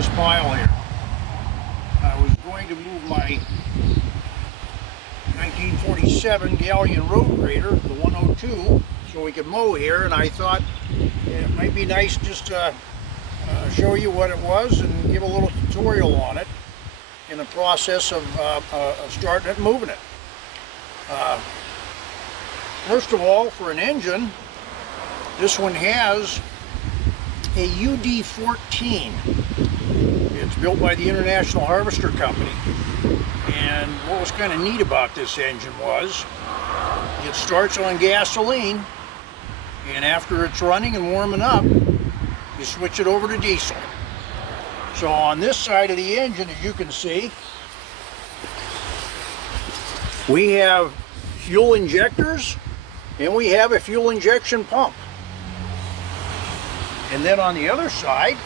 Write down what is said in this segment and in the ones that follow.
this pile here. I was going to move my 1947 Galion road grader, the 102, so we could mow here, and I thought it might be nice just to show you what it was and give a little tutorial on it in the process of starting it and moving it. First of all, for an engine, this one has a UD14. It's built by the International Harvester Company, and what was kind of neat about this engine was it starts on gasoline, and after it's running and warming up, you switch it over to diesel. So on this side of the engine, as you can see, we have fuel injectors and we have a fuel injection pump. And then on the other side,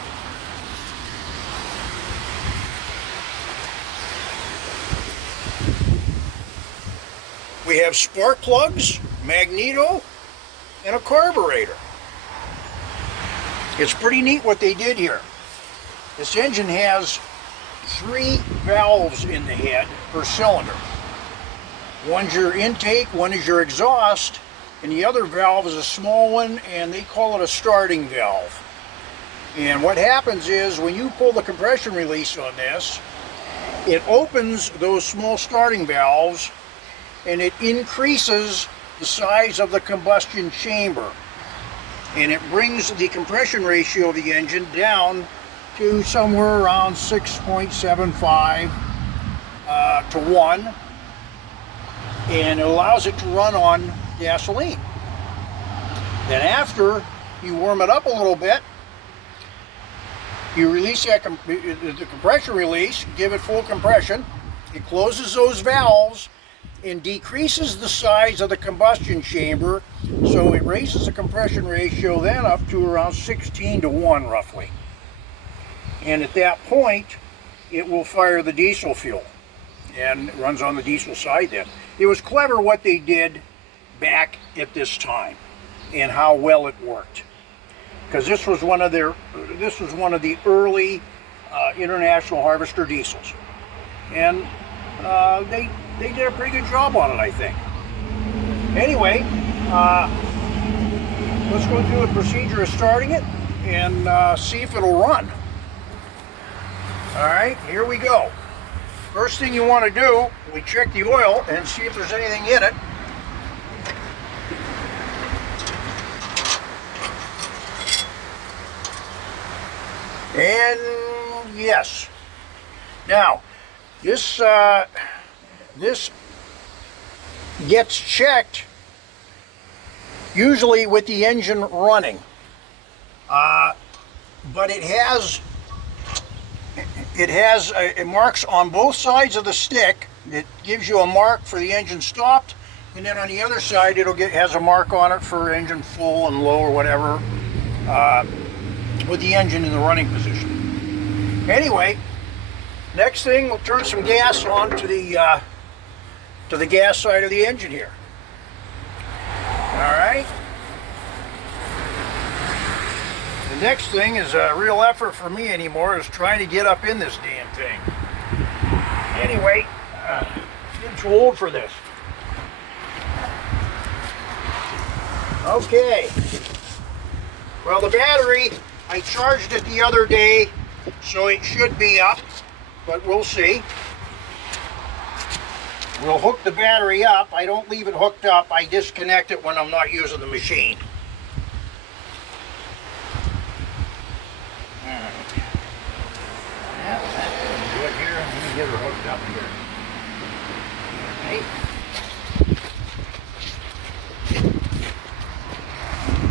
we have spark plugs, magneto, and a carburetor. It's pretty neat what they did here. This engine has 3 valves in the head per cylinder. One's your intake, one is your exhaust, and the other valve is a small one, and they call it a starting valve. And what happens is when you pull the compression release on this, it opens those small starting valves and it increases the size of the combustion chamber, and it brings the compression ratio of the engine down to somewhere around 6.75 to 1, and it allows it to run on gasoline. Then after you warm it up a little bit, you release that the compression release, give it full compression, it closes those valves and decreases the size of the combustion chamber, so it raises the compression ratio then up to around 16 to 1 roughly. And at that point, it will fire the diesel fuel, and it runs on the diesel side then. It was clever what they did back at this time and how well it worked, because this was one of the early International Harvester diesels, and they did a pretty good job on it, I think. Anyway, let's go through the procedure of starting it and see if it'll run. All right, here we go. First thing you want to do, we check the oil and see if there's anything in it. And yes. Now, this gets checked usually with the engine running, but it has marks on both sides of the stick. It gives you a mark for the engine stopped, and then on the other side has a mark on it for engine full and low or whatever, with the engine in the running position. Anyway, next thing, we'll turn some gas on to the gas side of the engine here. All right. The next thing is a real effort for me anymore, is trying to get up in this damn thing. Anyway, getting too old for this. Okay. Well, the battery, I charged it the other day, so it should be up, but we'll see. We'll hook the battery up. I don't leave it hooked up. I disconnect it when I'm not using the machine. All right. Yeah, that's good here. Let me get her hooked up here. Okay.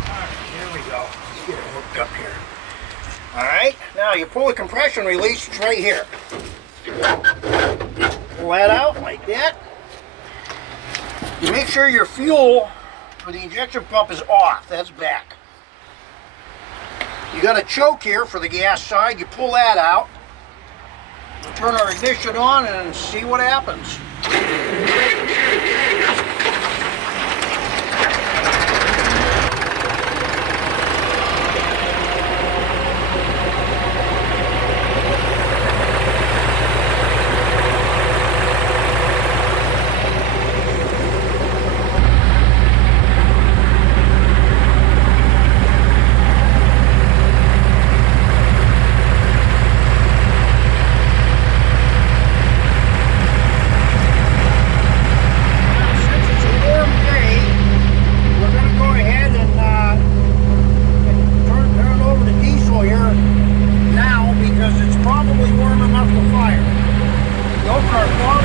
All right, here we go. Let's get it hooked up here. All right, now you pull the compression release, it's right here. Pull that out like that. You make sure your fuel for the injection pump is off, that's back. You got a choke here for the gas side, you pull that out, turn our ignition on and see what happens. open our closet